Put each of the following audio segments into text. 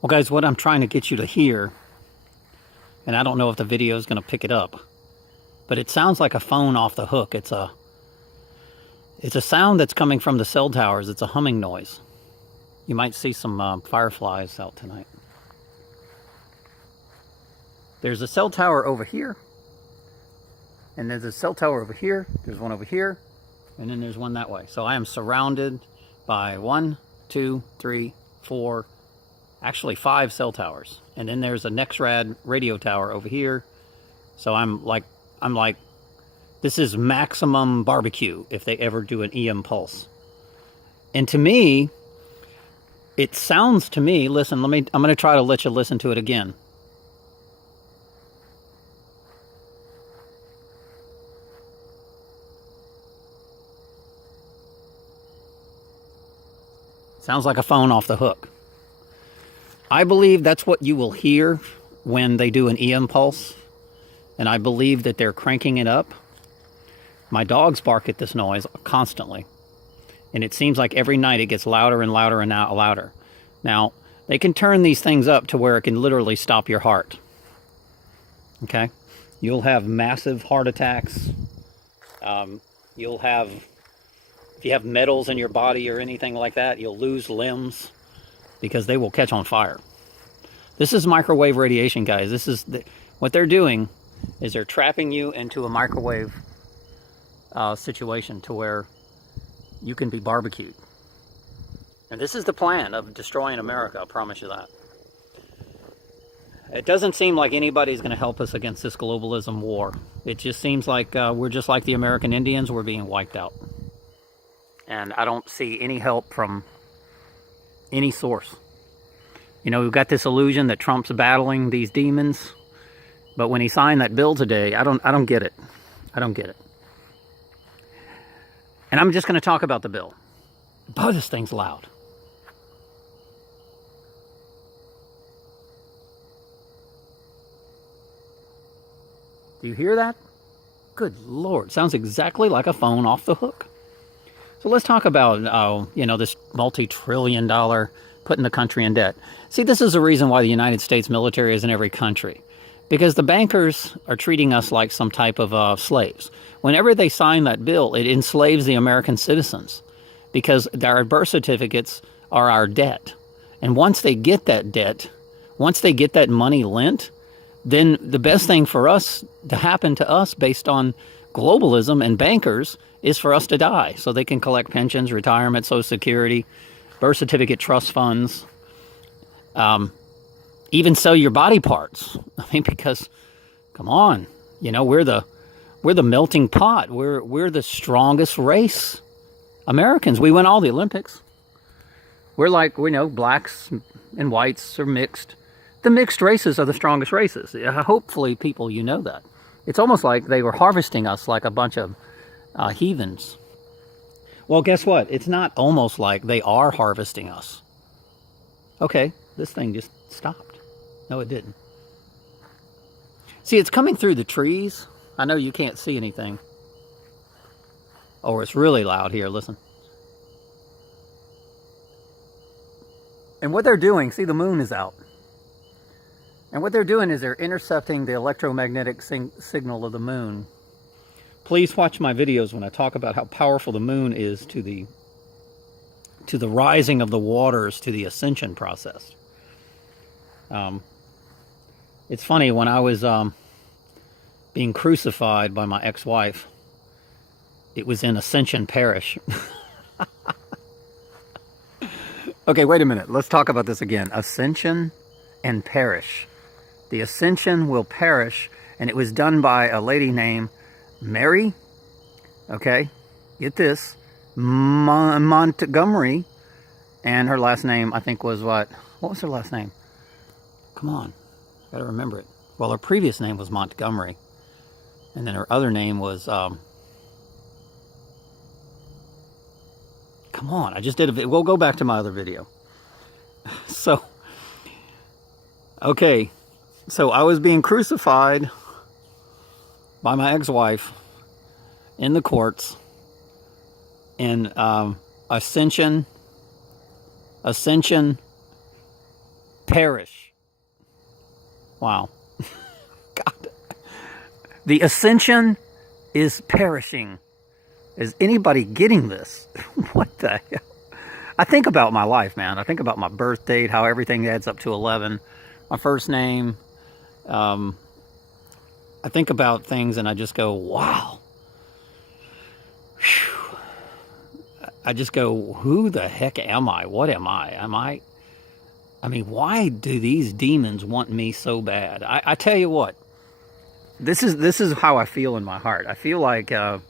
Well, guys, what I'm trying to get you to hear, and I don't know if the video is going to pick it up, but it sounds like a phone off the hook. It's a sound that's coming from the cell towers. It's a humming noise. You might see some fireflies out tonight. There's a cell tower over here, and there's a cell tower over here. There's one over here, and then there's one that way. So I am surrounded by 1, 2, 3, 4, actually 5 cell towers. And then there's a Nexrad radio tower over here. So I'm like, this is maximum barbecue if they ever do an EM pulse. And to me, it sounds to me, listen, I'm going to try to let you listen to it again. Sounds like a phone off the hook. I believe that's what you will hear when they do an EM pulse. And I believe that they're cranking it up. My dogs bark at this noise constantly. And it seems like every night it gets louder and louder and louder. Now, they can turn these things up to where it can literally stop your heart. Okay? You'll have massive heart attacks. You'll have, if you have metals in your body or anything like that, you'll lose limbs because they will catch on fire. This is microwave radiation, guys. This is what they're doing is they're trapping you into a microwave situation to where you can be barbecued. And this is the plan of destroying America, I promise you that. It doesn't seem like anybody's going to help us against this globalism war. It just seems like we're just like the American Indians, we're being wiped out. And I don't see any help from any source. You know, we've got this illusion that Trump's battling these demons, but when he signed that bill today, I don't get it. I don't get it. And I'm just going to talk about the bill. Boy, this thing's loud. Do you hear that? Good Lord, sounds exactly like a phone off the hook. So let's talk about, you know, this multi-trillion-dollar putting the country in debt. See, this is the reason why the United States military is in every country. Because the bankers are treating us like some type of slaves. Whenever they sign that bill, it enslaves the American citizens. Because our birth certificates are our debt. And once they get that debt, once they get that money lent, then the best thing for us to happen to us based on globalism and bankers is for us to die. So they can collect pensions, retirement, Social Security, birth certificate trust funds, even sell your body parts. I mean, because, come on, you know, we're the melting pot. We're the strongest race. Americans, we win all the Olympics. We're like, we know, blacks and whites are mixed. The mixed races are the strongest races. Hopefully, people, you know that. It's almost like they were harvesting us like a bunch of heathens. Well, guess what? It's not almost like they are harvesting us. Okay, this thing just stopped. No, it didn't. See, it's coming through the trees. I know you can't see anything. Oh, it's really loud here, listen. And what they're doing, see, the moon is out. And what they're doing is they're intercepting the electromagnetic signal of the moon. Please watch my videos when I talk about how powerful the moon is to the rising of the waters, to the ascension process. It's funny, when I was being crucified by my ex-wife, it was in Ascension Parish. Okay, wait a minute. Let's talk about this again. Ascension and Parish. The Ascension will perish, and it was done by a lady named Mary, okay, get this, Montgomery, and her last name, I think, was what was her last name? Come on, gotta remember it. Well, her previous name was Montgomery, and then her other name was, come on, I just did a video. We'll go back to my other video. So, okay, so I was being crucified by my ex-wife in the courts in Ascension perish. Wow. God. The ascension is perishing. Is anybody getting this? What the hell? I think about my life, man. I think about my birth date, how everything adds up to 11. My first name. I think about things and I just go, wow. Whew. I just go, who the heck am I? What am I? I mean, why do these demons want me so bad? I tell you what, this is how I feel in my heart. I feel like I'm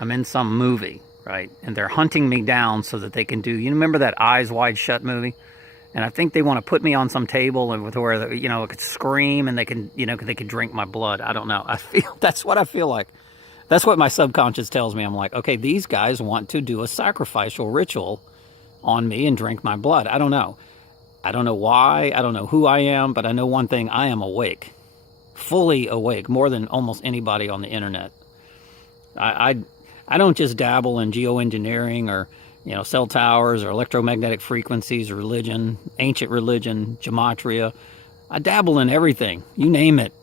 in some movie, right? And they're hunting me down so that they can do, you remember that Eyes Wide Shut movie? And I think they want to put me on some table and with where, you know, it could scream and they can, you know, they could drink my blood. I don't know. That's what I feel like. That's what my subconscious tells me. I'm like, okay, these guys want to do a sacrificial ritual on me and drink my blood. I don't know. I don't know why. I don't know who I am, but I know one thing. I am awake, fully awake, more than almost anybody on the internet. I don't just dabble in geoengineering or, you know, cell towers or electromagnetic frequencies, religion, ancient religion, gematria. I dabble in everything. You name it.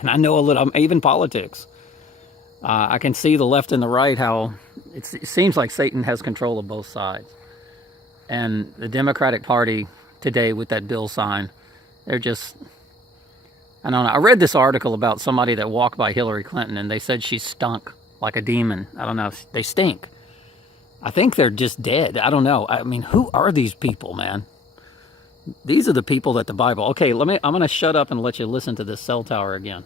And I know a little, even politics. I can see the left and the right, how it seems like Satan has control of both sides. And the Democratic Party today with that bill sign, they're just, I don't know. I read this article about somebody that walked by Hillary Clinton and they said she stunk like a demon. I don't know. They stink. I think they're just dead. I don't know. I mean, who are these people, man? These are the people that the Bible... Okay, I'm going to shut up and let you listen to this cell tower again.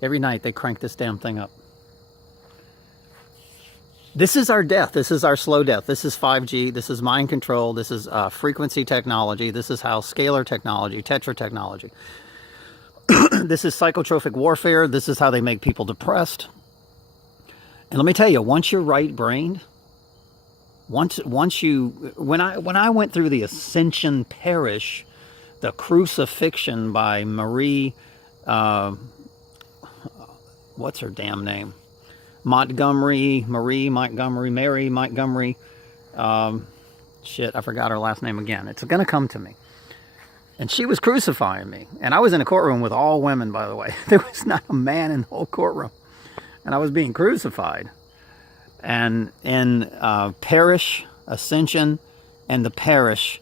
Every night they crank this damn thing up. This is our death. This is our slow death. This is 5G. This is mind control. This is frequency technology. This is how scalar technology, tetra technology. This is psychotropic warfare. This is how they make people depressed. And let me tell you, once you're right-brained, when I went through the Ascension Parish, the Crucifixion by Marie, what's her damn name? Mary Montgomery. Shit, I forgot her last name again. It's going to come to me. And she was crucifying me. And I was in a courtroom with all women, by the way. There was not a man in the whole courtroom. And I was being crucified. And in Parish, Ascension, and the Parish,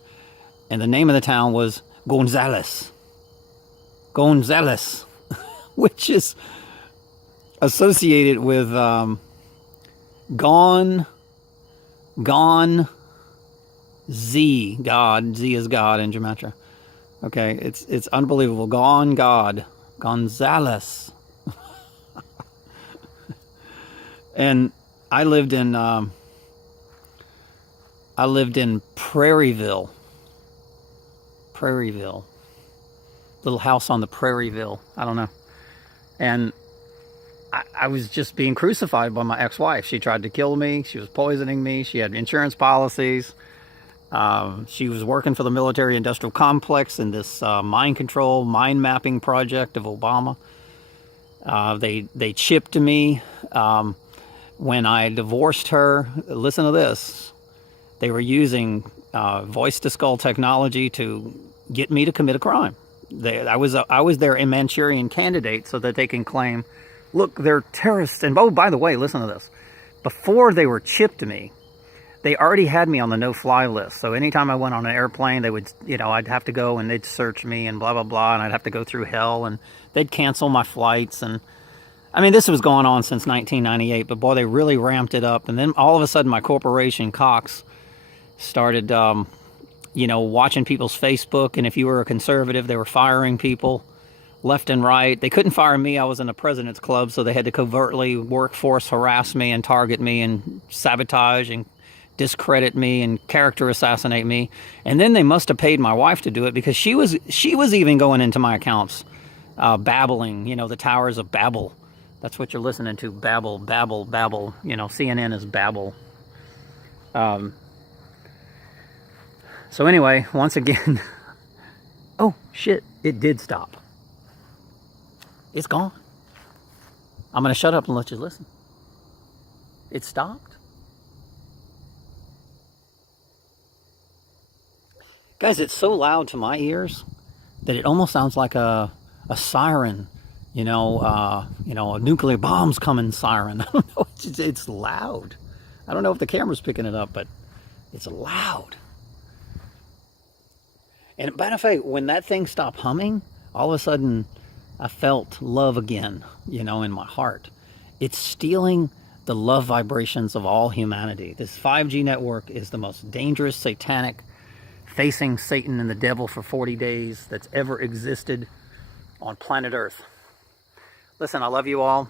and the name of the town was Gonzales, which is associated with Z, God. Z is God in gematria. Okay, it's unbelievable. God, Gonzales. And I lived in Prairieville, little house on the Prairieville. I don't know. And I was just being crucified by my ex-wife. She tried to kill me. She was poisoning me. She had insurance policies. She was working for the military-industrial complex in this mind control, mind mapping project of Obama. They chipped me. When I divorced her, listen to this. They were using voice-to-skull technology to get me to commit a crime. I was their Manchurian candidate so that they can claim, look, they're terrorists. And oh, by the way, listen to this. Before they were chipped me, they already had me on the no-fly list. So anytime I went on an airplane, they would, you know, I'd have to go and they'd search me and blah, blah, blah. And I'd have to go through hell and they'd cancel my flights. And I mean, this was going on since 1998, but boy, they really ramped it up. And then all of a sudden, my corporation, Cox, started, you know, watching people's Facebook. And if you were a conservative, they were firing people left and right. They couldn't fire me. I was in the President's Club, so they had to covertly workforce harass me and target me and sabotage and discredit me and character assassinate me. And then they must have paid my wife to do it because she was even going into my accounts, babbling, you know, the Towers of Babel. That's what you're listening to, babble, babble, babble. You know, CNN is babble. So anyway, once again, oh shit, it did stop. It's gone. I'm going to shut up and let you listen. It stopped. Guys, it's so loud to my ears that it almost sounds like a siren, a nuclear bomb's coming siren. I don't know, it's loud. I don't know if the camera's picking it up, but it's loud. And matter of fact, when that thing stopped humming, all of a sudden I felt love again, in my heart. It's stealing the love vibrations of all humanity. This 5G network is the most dangerous, satanic, facing Satan and the devil for 40 days that's ever existed on planet Earth. Listen, I love you all.